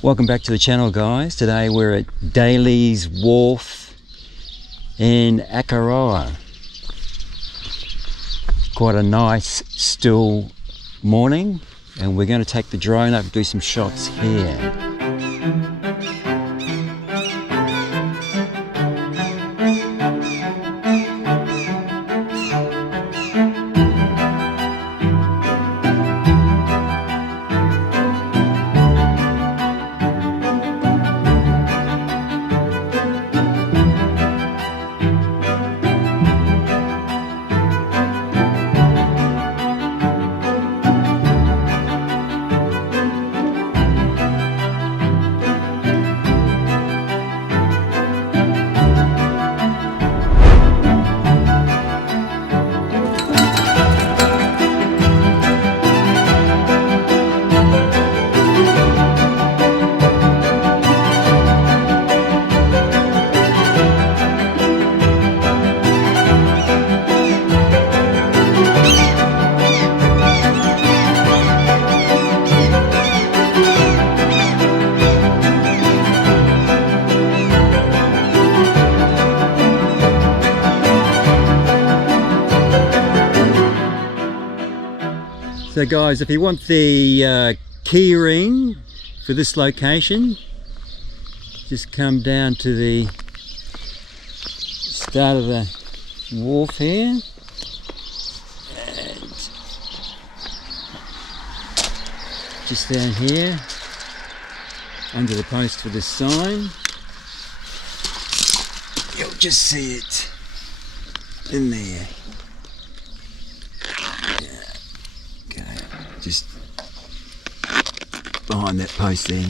Welcome back to the channel, guys. Today we're at DALY'S WHARF in Akaroa. Quite a nice still morning, and we're going to take the drone up and do some shots here. So guys, if you want the keyring for this location, just come down to the start of the wharf here, and just down here under the post for this sign, you'll just see it in there. Just behind that post there.